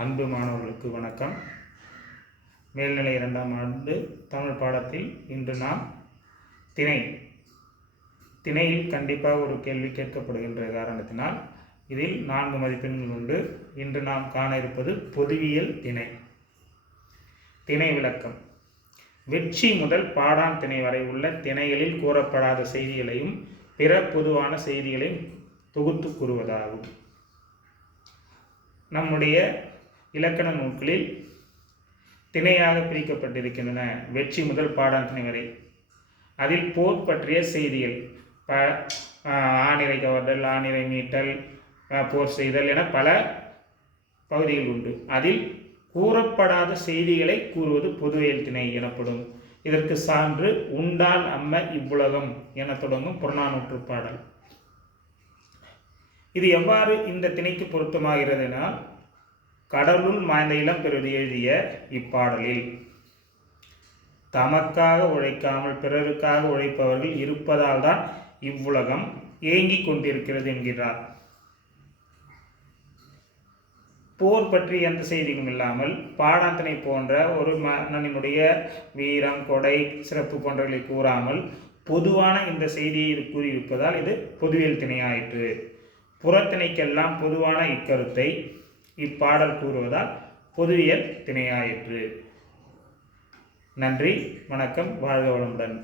அன்பு மாணவர்களுக்கு வணக்கம். மேல்நிலை 2ஆம் ஆண்டு தமிழ் பாடத்தில் இன்று நாம் திணையில் கண்டிப்பாக ஒரு கேள்வி கேட்கப்படுகின்ற காரணத்தினால் இதில் 4 மதிப்பெண்கள் உண்டு. இன்று நாம் காண இருப்பது பொதுவியல் திணை விளக்கம். வெட்சி முதல் பாடான் திணை வரை உள்ள திணைகளில் கூறப்படாத செய்திகளையும் பிற பொதுவான செய்திகளையும் தொகுத்து கூறுவதாகும். நம்முடைய இலக்கண நூல்களில் திணையாக பிரிக்கப்பட்டிருக்கின்றன. வெட்சி முதல் பாடான் திணை வரை. அதில் போர் பற்றிய செய்திகள், ஆணிரை கவர்தல், ஆணிரை மீட்டல், போர் செய்தல் என பல பகுதிகள் உண்டு. அதில் கூறப்படாத செய்திகளை கூறுவது பொதுவியல் திணை எனப்படும். இதற்கு சான்று உண்டால் அம்ம இவ்வுலகம் என தொடங்கும் புறநானூற்று பாடல். இது எவ்வாறு இந்த திணைக்கு பொருத்தமாகிறது எனால், கடலுள் மாய்ந்த இளம்பெருது எழுதிய இப்பாடலில் தமக்காக உழைக்காமல் பிறருக்காக உழைப்பவர்கள் இருப்பதால் தான் இவ்வுலகம் ஏங்கிக் கொண்டிருக்கிறது என்கிறார். போர் பற்றி எந்த செய்தியும் இல்லாமல் பாடான் போன்ற ஒரு மன்னனுடைய வீரம், கொடை, சிறப்பு போன்றவர்களை கூறாமல் பொதுவான இந்த செய்தியை கூறியிருப்பதால் இது பொதுவியல் திணையாயிற்று. புறத்திணைக்கெல்லாம் பொதுவான இக்கருத்தை இப்பாடல் கூறுவதால் பொதுவியல் திணையாயிற்று. நன்றி, வணக்கம், வாழ்க வளமுடன்.